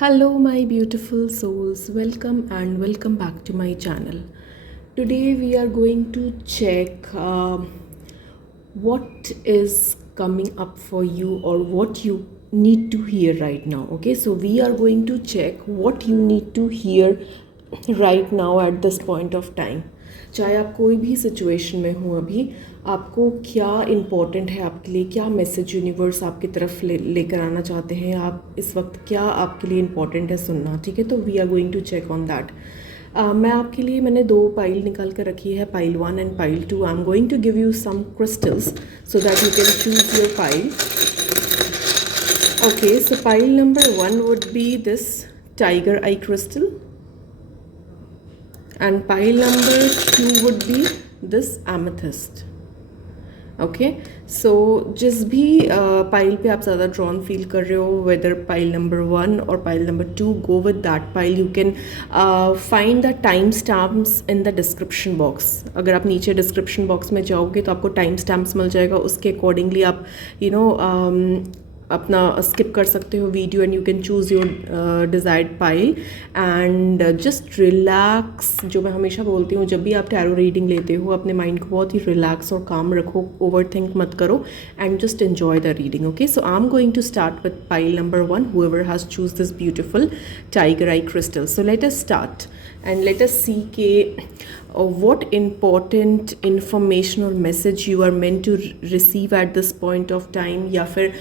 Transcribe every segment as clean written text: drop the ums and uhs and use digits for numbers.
Hello, my beautiful souls. Welcome back to my channel. Today, we are going to check what is coming up for you or what you need to hear right now. Okay, so we are going to check what you need to hear right now at this point of time. चाहे आप कोई भी situation में हो अभी, आपको क्या important है आपके लिए, क्या मैसेज यूनिवर्स आपकी तरफ लेकर आना चाहते हैं, आप इस वक्त क्या आपके लिए इम्पोर्टेंट है सुनना. ठीक है, तो we are going to check on that. मैं आपके लिए मैंने दो पाइल निकाल कर रखी है, pile 1 and pile 2. I am going to give you some crystals so that you can choose your pile. Okay, so pile number 1 would be this tiger eye crystal and pile number 2 would be this amethyst. Okay, so जिस भी pile पे आप ज़्यादा drawn feel कर रहे हो, weather pile number 1 और pile number 2, go with that pile. You can find the time stamps in the description box. अगर आप नीचे डिस्क्रिप्शन बॉक्स में जाओगे तो आपको टाइम स्टैम्प्स मिल जाएगा. उसके अकॉर्डिंगली आप अपना स्किप कर सकते हो video and you can choose your desired pile and just relax. जो मैं हमेशा बोलती हूँ, जब भी आप टैरो रीडिंग लेते हो अपने माइंड को बहुत ही रिलैक्स और काम रखो, ओवर थिंक मत करो and just enjoy the reading. Okay, so I am going to start with pile number 1, whoever has choose this beautiful tiger eye crystal. So let us start and let us see what important information or message you are meant to receive at this point of time, या फिर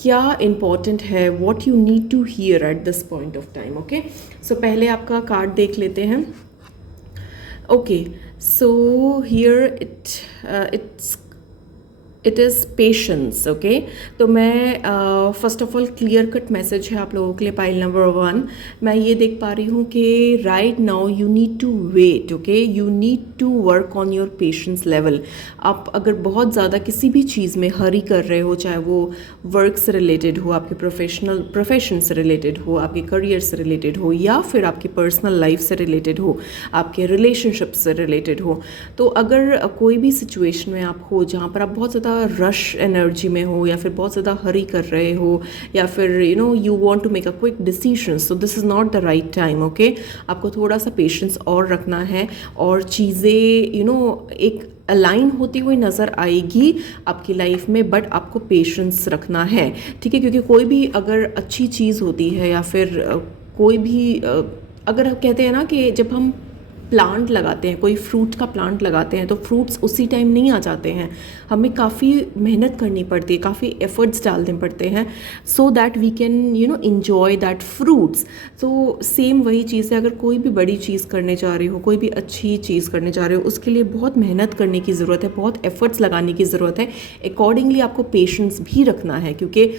क्या important है, what you need to hear at this point of time. Okay, so पहले आपका card देख लेते हैं. Okay, so here it is patience. Okay, तो मैं first of all clear cut message है आप लोगों के लिए. पाइल नंबर 1 मैं ये देख पा रही हूँ कि right now you need to wait. Okay, you need to work on your patience level. आप अगर बहुत ज़्यादा किसी भी चीज़ में हरी कर रहे हो, चाहे वो वर्क से रिलेटेड हो, आपके प्रोफेशन से रिलेटेड हो, आपके करियर से रिलेटेड हो, या फिर आपकी पर्सनल लाइफ से रिलेटेड हो, आपके रिलेशनशिप से रिलेटेड हो, तो अगर कोई भी सिचुएशन में आप हो जहाँ पर आप बहुत ज़्यादा रश एनर्जी में हो, या फिर बहुत ज़्यादा हरी कर रहे हो, या फिर you want to make a quick decision, so this is not the right time. Okay, आपको थोड़ा सा पेशेंस और रखना है और चीज़ें एक अलाइन होती हुई नज़र आएगी आपकी लाइफ में, बट आपको पेशेंस रखना है. ठीक है, क्योंकि कोई भी अगर अच्छी चीज़ होती है, या फिर कोई भी अगर हम कहते हैं ना कि जब हम प्लांट लगाते हैं, कोई फ्रूट का प्लांट लगाते हैं, तो फ्रूट्स उसी टाइम नहीं आ जाते हैं. हमें काफ़ी मेहनत करनी पड़ती है, काफ़ी एफर्ट्स डालने पड़ते हैं so that we can enjoy that fruits. तो सेम वही चीज़ है, अगर कोई भी बड़ी चीज़ करने जा रहे हो, कोई भी अच्छी चीज़ करने जा रहे हो, उसके लिए बहुत मेहनत करने की ज़रूरत है, बहुत एफर्ट्स लगाने की ज़रूरत है. अकॉर्डिंगली आपको पेशेंस भी रखना है, क्योंकि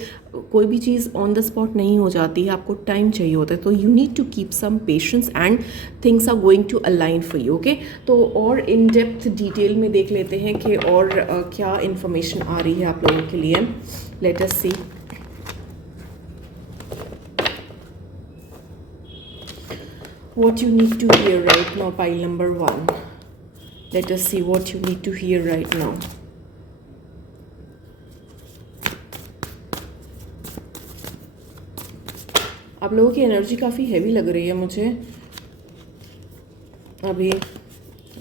कोई भी चीज़ ऑन द स्पॉट नहीं हो जाती है, आपको टाइम चाहिए होता है. तो you need to keep some patience and things are going to align for you. Okay, तो और इन डेप्थ डिटेल में देख लेते हैं कि और क्या इन्फॉर्मेशन आ रही है आप लोगों के लिए. Let us see. What you need to hear right now, pile number 1. Let us see what you need to hear right now. आप लोगों की एनर्जी काफ़ी हैवी लग रही है मुझे अभी.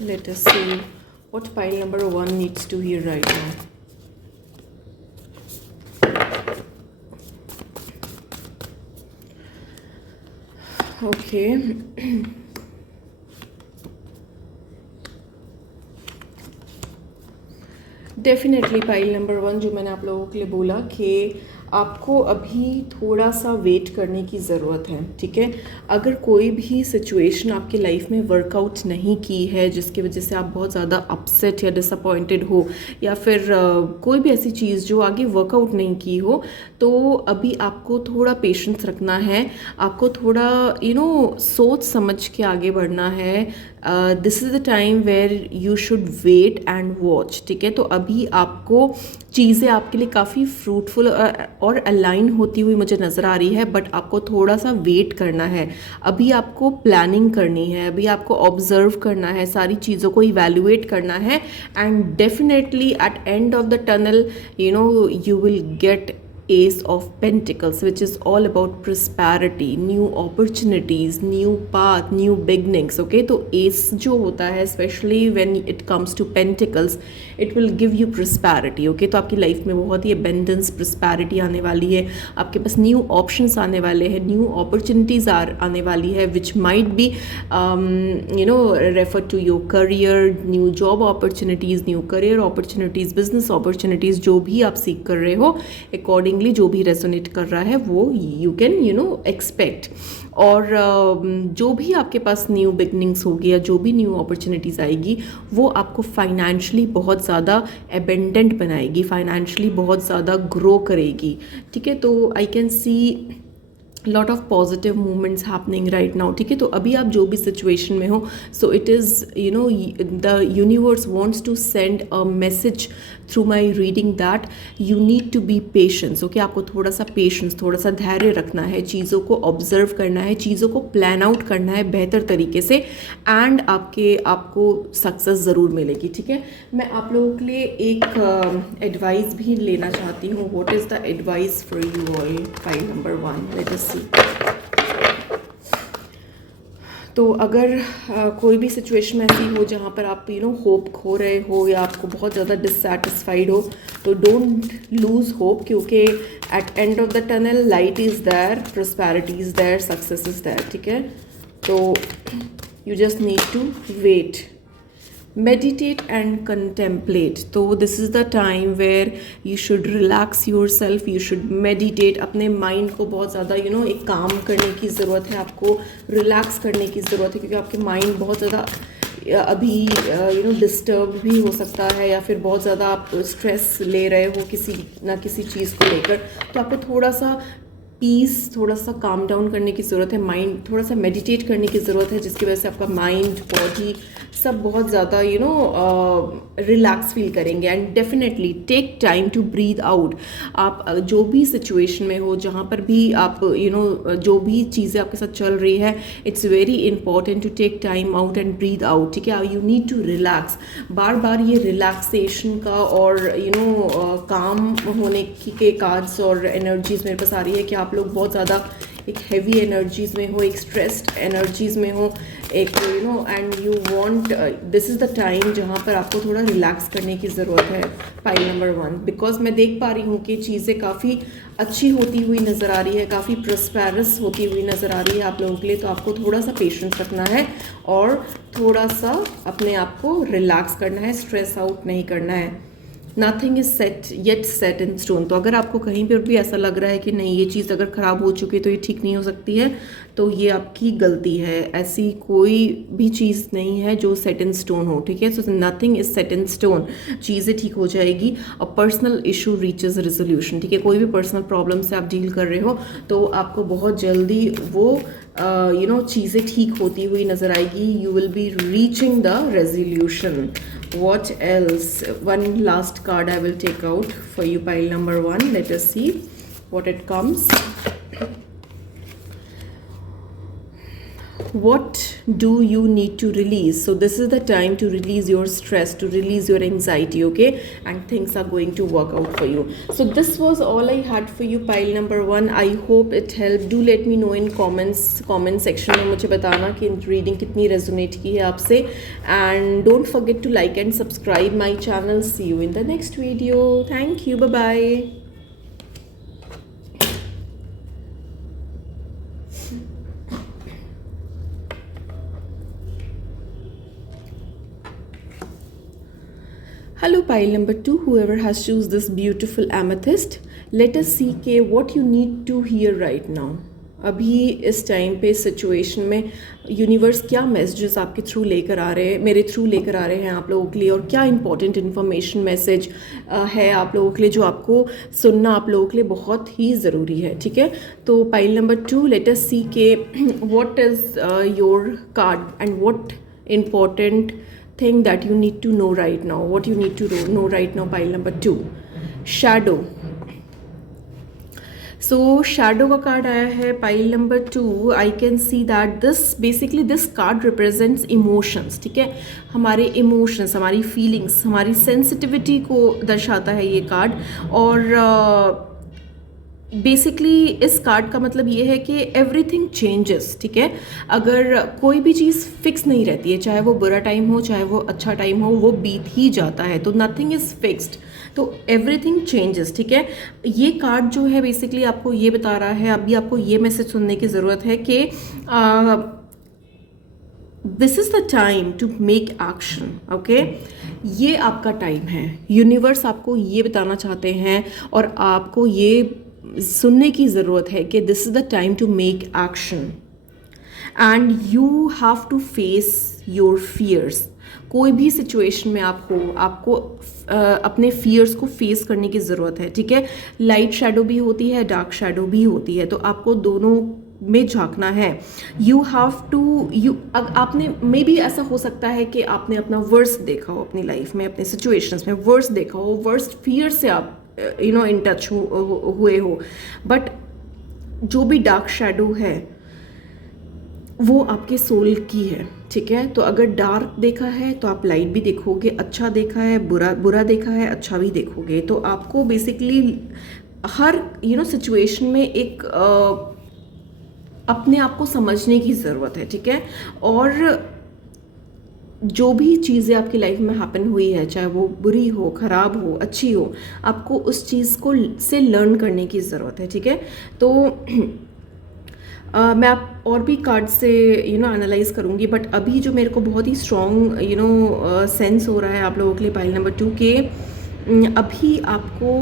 Let us see what pile number 1 needs to hear right now. Okay, definitely pile number 1, जो मैंने आप लोगों के लिए बोला कि आपको अभी थोड़ा सा वेट करने की ज़रूरत है. ठीक है, अगर कोई भी सिचुएशन आपकी लाइफ में वर्कआउट नहीं की है, जिसकी वजह से आप बहुत ज़्यादा अपसेट या डिसअपॉइंटेड हो, या फिर कोई भी ऐसी चीज़ जो आगे वर्कआउट नहीं की हो, तो अभी आपको थोड़ा पेशेंस रखना है. आपको थोड़ा सोच समझ के आगे बढ़ना है. This is the time where you should wait and watch. ठीक है, तो अभी आपको चीज़ें आपके लिए काफ़ी फ्रूटफुल और अलाइन होती हुई मुझे नज़र आ रही है, बट आपको थोड़ा सा वेट करना है. अभी आपको प्लानिंग करनी है, अभी आपको ऑब्जर्व करना है, सारी चीज़ों को इवैल्यूएट करना है, and definitely at end of the tunnel you will get Ace of Pentacles, which is all about prosperity, new opportunities, new path, new beginnings. Okay, तो Ace जो होता है especially when it comes to Pentacles, it will give you prosperity. Okay, तो आपकी life में बहुत ही abundance, prosperity आने वाली है, आपके पास new options आने वाले हैं, new opportunities आने वाली है, which might be refer to your career, new job opportunities, new career opportunities, business opportunities, जो भी आप सीख कर रहे हो according जो भी रेजोनेट कर रहा है वो यू कैन एक्सपेक्ट। और जो भी आपके पास न्यू बिगनिंग्स होगी या जो भी न्यू अपॉर्चुनिटीज़ आएगी वो आपको फाइनेंशियली बहुत ज़्यादा एबेंडेंट बनाएगी, फाइनेंशियली बहुत ज़्यादा ग्रो करेगी। ठीक है, तो I can see lot of positive movements happening right now. ठीक है, तो अभी आप जो भी सिचुएशन में हो, so it is the universe wants to send a message through my reading that you need to be patience. Okay, आपको थोड़ा सा पेशेंस, थोड़ा सा धैर्य रखना है, चीज़ों को ऑब्जर्व करना है, चीज़ों को प्लान आउट करना है बेहतर तरीके से, एंड आपको सक्सेस ज़रूर मिलेगी। ठीक है, मैं आप लोगों के लिए एक एडवाइस भी लेना चाहती हूँ। What is the advice for you all? File number 1, let us see. तो अगर कोई भी सिचुएशन ऐसी हो जहाँ पर आप होप खो रहे हो या आपको बहुत ज़्यादा डिससेटिस्फाइड हो, तो डोंट लूज़ होप, क्योंकि at end of the tunnel light is there, prosperity is there, success is there. ठीक है, तो you just need to wait, meditate and contemplate. तो this is the time where you should relax yourself, you should meditate. अपने mind को बहुत ज़्यादा एक काम करने की ज़रूरत है, आपको रिलैक्स करने की ज़रूरत है, क्योंकि आपके माइंड बहुत ज़्यादा अभी डिस्टर्ब भी हो सकता है, या फिर बहुत ज़्यादा आप स्ट्रेस ले रहे हो किसी ना किसी चीज़ को लेकर। तो आपको थोड़ा सा पीस, थोड़ा सा काम डाउन करने की ज़रूरत है, माइंड थोड़ा सा मेडिटेट करने की ज़रूरत है, जिसकी वजह से आपका माइंड, बॉडी सब बहुत ज़्यादा रिलैक्स फील करेंगे। And definitely take time to breathe out. आप जो भी सिचुएशन में हो, जहाँ पर भी आप जो भी चीज़ें आपके साथ चल रही है, it's very important to take time out and breathe out. ठीक है, यू नीड टू रिलैक्स। बार बार ये रिलैक्सेशन का और काम होने के कार्ड्स और एनर्जीज मेरे पास आ रही है कि आप लोग बहुत ज़्यादा एक हैवी एनर्जीज़ में हो, एक स्ट्रेस्ड एनर्जीज़ में हो, एक and you want, this is the time जहाँ पर आपको थोड़ा रिलैक्स करने की ज़रूरत है। फाइल नंबर 1, बिकॉज मैं देख पा रही हूँ कि चीज़ें काफ़ी अच्छी होती हुई नज़र आ रही है, काफ़ी प्रॉस्पेरस होती हुई नज़र आ रही है आप लोगों के लिए। तो आपको थोड़ा सा पेशेंस रखना है और थोड़ा सा अपने आप को रिलैक्स करना है, स्ट्रेस आउट नहीं करना है। Nothing is set yet set in stone. तो अगर आपको कहीं पर भी ऐसा लग रहा है कि नहीं, ये चीज़ अगर ख़राब हो चुकी है तो ये ठीक नहीं हो सकती है, तो ये आपकी गलती है। ऐसी कोई भी चीज़ नहीं है जो सेट इन स्टोन हो। ठीक है, so nothing is set in stone. चीज़ें ठीक हो जाएगी। A personal issue reaches resolution. ठीक है, कोई भी पर्सनल प्रॉब्लम से आप डील कर रहे हो तो आपको बहुत जल्दी वो चीज़ें ठीक होती हुई नज़र आएगी। You will be reaching the resolution. What else? One last card I will take out for you, pile number 1. Let us see what it comes. What do you need to release? So this is the time to release your stress, to release your anxiety, okay? And things are going to work out for you. So this was all I had for you, pile number 1. I hope it helped. Do let me know in comment section में मुझे बताना कि reading कितनी resonate की है आपसे. And don't forget to like and subscribe my channel. See you in the next video. Thank you. Bye bye. Hello, pile number 2, whoever has choose this beautiful amethyst. Let us see के what you need to hear right now. अभी इस time पे situation में universe क्या messages आपके through लेकर आ रहे हैं, मेरे थ्रू लेकर आ रहे हैं आप लोगों के लिए, और क्या इंपॉर्टेंट इन्फॉर्मेशन मैसेज है आप लोगों के लिए जो आपको सुनना आप लोगों के लिए बहुत ही ज़रूरी है। ठीक है, तो पाइल नंबर 2, लेट अस सी के what is your card and what important thing that you need to know right now. What you need to know right now, pile number 2, shadow. So shadow का card आया है pile number 2. I can see that this card represents emotions. ठीक है, हमारे emotions, हमारी feelings, हमारी sensitivity को दर्शाता है ये कार्ड. और बेसिकली इस कार्ड का मतलब ये है कि एवरीथिंग चेंजेस, ठीक है। अगर कोई भी चीज़ फिक्स नहीं रहती है, चाहे वो बुरा टाइम हो चाहे वो अच्छा टाइम हो, वो बीत ही जाता है, तो नथिंग इज़ फिक्स्ड, तो एवरीथिंग चेंजेस, ठीक है। ये कार्ड जो है बेसिकली आपको ये बता रहा है, अभी आपको ये मैसेज सुनने की ज़रूरत है कि this is the time to make action, okay. ये आपका टाइम है, यूनिवर्स आपको ये बताना चाहते हैं और आपको ये सुनने की ज़रूरत है कि this is the time to make action and you have to face your fears. कोई भी सिचुएशन में आप हो, आपको अपने फियर्स को फेस करने की ज़रूरत है, ठीक है। लाइट शेडो भी होती है, डार्क शेडो भी होती है, तो आपको दोनों में झांकना है। यू हैव टू आपने मे बी ऐसा हो सकता है कि आपने अपना वर्स्ट देखा हो अपनी लाइफ में, अपने सिचुएशंस में वर्स्ट देखा हो, वर्स्ट फियर से आप इन टच हुए हो, बट जो भी डार्क शेडो है वो आपके सोल की है, ठीक है। तो अगर डार्क देखा है तो आप लाइट भी देखोगे, अच्छा देखा है बुरा देखा है अच्छा भी देखोगे। तो आपको बेसिकली हर सिचुएशन में एक अपने आप को समझने की ज़रूरत है, ठीक है। और जो भी चीज़ें आपकी लाइफ में हैपन हुई है, चाहे वो बुरी हो, ख़राब हो, अच्छी हो, आपको उस चीज़ को से लर्न करने की ज़रूरत है, ठीक है। तो मैं आप और भी कार्ड से एनालाइज करूँगी, बट अभी जो मेरे को बहुत ही स्ट्रॉन्ग सेंस हो रहा है आप लोगों के लिए पाइल नंबर 2 के अभी आपको,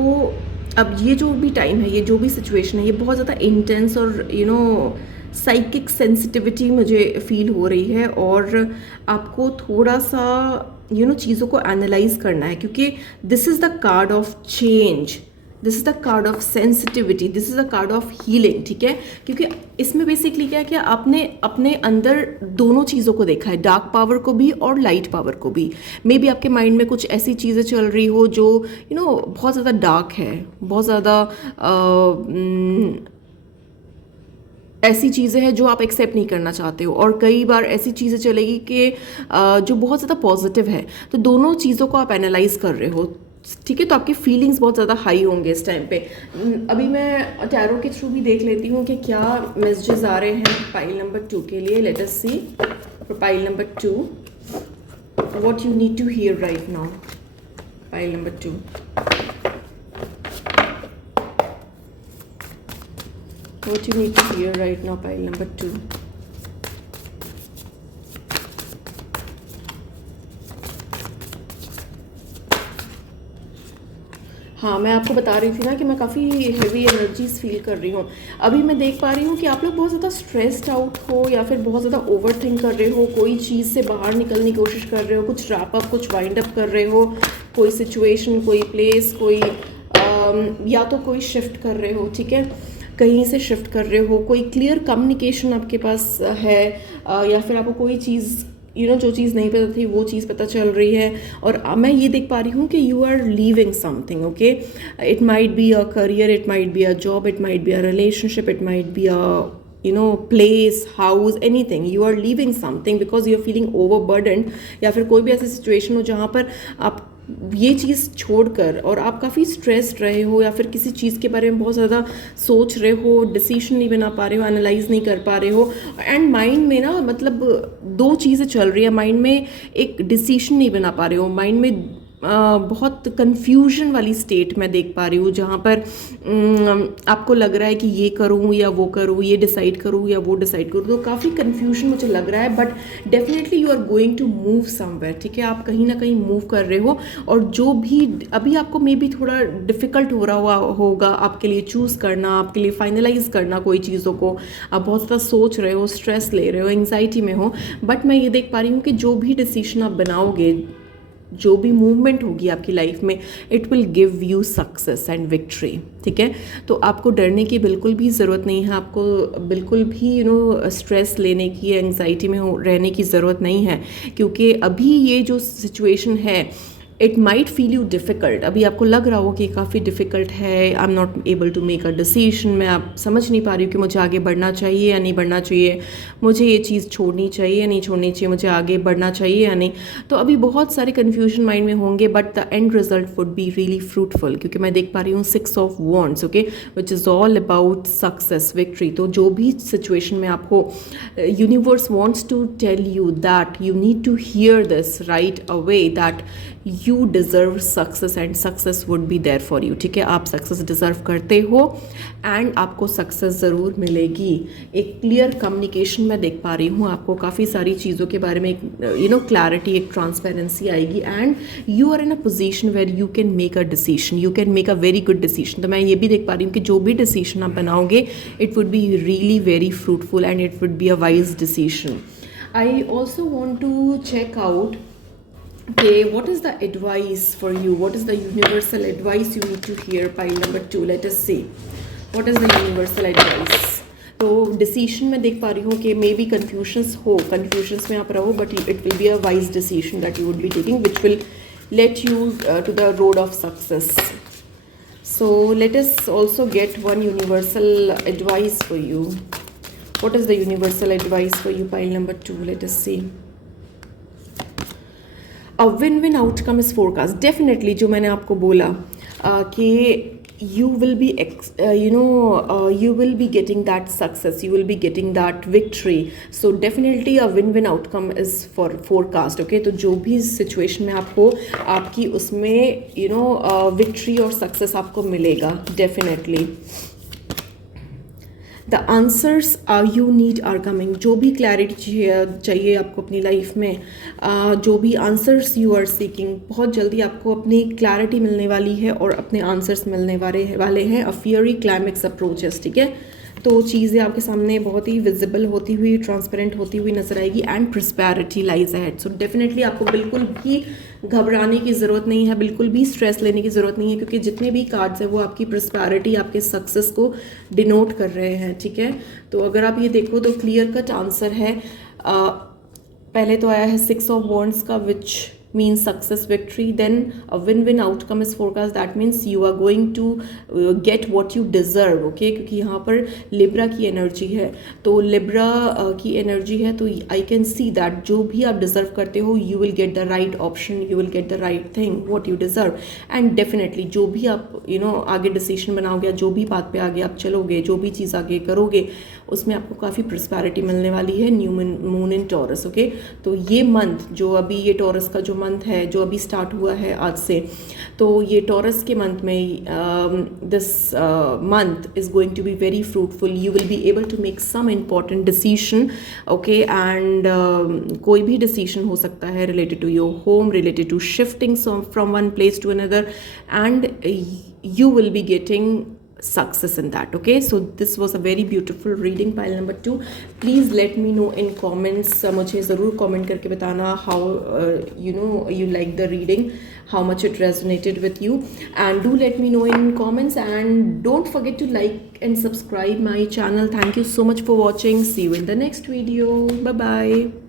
अब ये जो भी टाइम है, ये जो भी सिचुएशन है, ये बहुत ज़्यादा इंटेंस और साइकिक सेंसिटिविटी मुझे फील हो रही है और आपको थोड़ा सा चीज़ों को एनालाइज करना है, क्योंकि this is the card of change, this is the card of sensitivity, this is the card of healing, ठीक है। क्योंकि इसमें बेसिकली क्या है कि आपने अपने अंदर दोनों चीज़ों को देखा है, डार्क पावर को भी और लाइट पावर को भी। मे बी आपके माइंड में कुछ ऐसी चीज़ें चल रही हो जो बहुत ज़्यादा डार्क है, बहुत ज़्यादा ऐसी चीज़ें हैं जो आप एक्सेप्ट नहीं करना चाहते हो, और कई बार ऐसी चीज़ें चलेगी कि जो बहुत ज़्यादा पॉजिटिव है। तो दोनों चीज़ों को आप एनालाइज कर रहे हो, ठीक है। तो आपकी फीलिंग्स बहुत ज़्यादा हाई होंगे इस टाइम पे। अभी मैं टैरो के थ्रू भी देख लेती हूँ कि क्या मैसेजेस आ रहे हैं पाइल नंबर 2 के लिए। Let us see for pile number 2 what you need to hear right now. Pile number 2, what you need to hear right now, pile number 2. हाँ, मैं आपको बता रही थी ना कि मैं काफ़ी हेवी एनर्जीज फील कर रही हूँ। अभी मैं देख पा रही हूँ कि आप लोग बहुत ज़्यादा स्ट्रेस्ड आउट हो या फिर बहुत ज़्यादा ओवर थिंक कर रहे हो, कोई चीज़ से बाहर निकलने की कोशिश कर रहे हो, कुछ रैप अप कुछ वाइंड अप कर रहे हो, कोई सिचुएशन, कोई प्लेस, कोई या तो कोई शिफ्ट कर रहे हो, ठीक है, कहीं से शिफ्ट कर रहे हो, कोई क्लियर कम्युनिकेशन आपके पास है, या फिर आपको कोई चीज़ जो चीज़ नहीं पता थी वो चीज़ पता चल रही है। और मैं ये देख पा रही हूँ कि you are leaving something, okay. It might be a career, it might be a job, it might be a relationship, it might be a place, house, anything. You are leaving something because you are feeling overburdened, या फिर कोई भी ऐसी situation हो जहाँ पर आप ये चीज़ छोड़कर और आप काफ़ी स्ट्रेस्ड रहे हो, या फिर किसी चीज़ के बारे में बहुत ज़्यादा सोच रहे हो, डिसीजन नहीं बना पा रहे हो, एनालाइज नहीं कर पा रहे हो, एंड माइंड में ना मतलब दो चीज़ें चल रही है। माइंड में एक डिसीजन नहीं बना पा रहे हो, माइंड में बहुत कन्फ्यूजन वाली स्टेट मैं देख पा रही हूँ, जहाँ पर आपको लग रहा है कि ये करूँ या वो करूँ, ये डिसाइड करूँ या वो डिसाइड करूँ। तो काफ़ी कन्फ्यूजन मुझे लग रहा है, but definitely you are going to move somewhere, ठीक है। आप कहीं ना कहीं मूव कर रहे हो, और जो भी अभी आपको मे बी थोड़ा डिफ़िकल्ट हो रहा होगा आपके लिए चूज़ करना, आपके लिए फाइनलाइज करना कोई चीज़ों को, आप बहुत ज़्यादा सोच रहे हो, स्ट्रेस ले रहे हो, एंग्जाइटी में हो, बट मैं ये देख पा रही हूँ कि जो भी डिसीजन आप बनाओगे, जो भी मूवमेंट होगी आपकी लाइफ में, it will give you success and victory, ठीक है। तो आपको डरने की बिल्कुल भी ज़रूरत नहीं है, आपको बिल्कुल भी स्ट्रेस लेने की, एंग्जाइटी में रहने की ज़रूरत नहीं है, क्योंकि अभी ये जो सिचुएशन है it might feel you difficult, अभी आपको लग रहा हो कि काफ़ी डिफ़िकल्ट है, I am not able to make a decision, मैं आप समझ नहीं पा रही हूँ कि मुझे आगे बढ़ना चाहिए या नहीं बढ़ना चाहिए, मुझे ये चीज़ छोड़नी चाहिए या नहीं छोड़नी चाहिए, मुझे आगे बढ़ना चाहिए या नहीं। तो अभी बहुत सारे कन्फ्यूजन माइंड में होंगे, but the end result would be really fruitful, क्योंकि मैं देख पा रही हूँ 6 of wands, okay, which is all about success, victory. तो जो भी सिचुएशन में आपको universe wants to tell you that you need to hear this right away, that you deserve success and success would be there for you. ठीक है, आप success deserve करते हो एंड आपको सक्सेस ज़रूर मिलेगी। एक क्लियर कम्युनिकेशन मैं देख पा रही हूँ, आपको काफ़ी सारी चीज़ों के बारे में एक क्लैरिटी, एक ट्रांसपेरेंसी आएगी and you are in a position where you can make a decision, you can make a very good decision. तो मैं ये भी देख पा रही हूँ कि जो भी डिसीजन आप बनाओगे it would be really very fruitful and it would be a wise decision. I also want to check out, okay, what is the advice for you, what is the universal advice you need to hear? Pile number 2, let us see what is the universal advice. तो decision में देख पा रही हूँ कि may be confusions में आप रहो, but it will be a wise decision that you would be taking which will let you to the road of success. So let us also get one universal advice for you. What is the universal advice for you? Pile number 2, let us see. A win-win outcome is forecast. Definitely जो मैंने आपको बोला कि you will be you will be getting that success, you will be getting that victory. So definitely a win-win outcome is for forecast. Okay, तो जो भी situation में आपको आपकी उसमें victory और success आपको मिलेगा definitely. The answers you need are coming. जो भी क्लैरिटी चाहिए आपको अपनी लाइफ में, जो भी आंसर्स यू आर सीकिंग, बहुत जल्दी आपको अपनी क्लैरिटी मिलने वाली है और अपने आंसर्स मिलने वाले हैं. अ फियरी क्लाइमेक्स अप्रोचेस. ठीक है, तो चीज़ें आपके सामने बहुत ही विजिबल होती हुई, ट्रांसपेरेंट होती हुई नजर आएगी and prosperity lies ahead. So definitely आपको बिल्कुल भी घबराने की ज़रूरत नहीं है, बिल्कुल भी स्ट्रेस लेने की ज़रूरत नहीं है, क्योंकि जितने भी कार्ड्स हैं वो आपकी प्रॉस्पेरिटी, आपके सक्सेस को डिनोट कर रहे हैं. ठीक है, तो अगर आप ये देखो तो क्लियर कट आंसर है. पहले तो आया है 6 ऑफ वॉन्ड्स का, विच means success, victory. Then a win-win outcome is forecast. That means you are going to get what you deserve. Okay, क्योंकि यहाँ पर लिब्रा की एनर्जी है, तो लिब्रा की एनर्जी है, तो आई कैन सी दैट जो भी आप डिजर्व करते हो you will get the right option, you will get the right thing what you deserve. And definitely जो भी आप आगे डिसीजन बनाओगे, जो भी बात पे आगे आप चलोगे, जो भी चीज़ आगे करोगे, उसमें आपको काफ़ी प्रॉस्पेरिटी मिलने वाली है. New moon in taurus. Okay, तो ये मंथ जो अभी ये टॉरस का जो मंथ है, जो अभी स्टार्ट हुआ है आज से, तो ये टॉरस के मंथ में this month is going to be very fruitful. You will be able to make some important decision. Okay, and कोई भी डिसीजन हो सकता है related to your home, related to shifting from one place to another, and you will be getting success in that. Okay, so this was a very beautiful reading. Pile number 2, please let me know in comments. मुझे ज़रूर comment करके बताना how you like the reading, how much it resonated with you, and do let me know in comments, and don't forget to like and subscribe my channel. Thank you so much for watching. See you in the next video. Bye bye.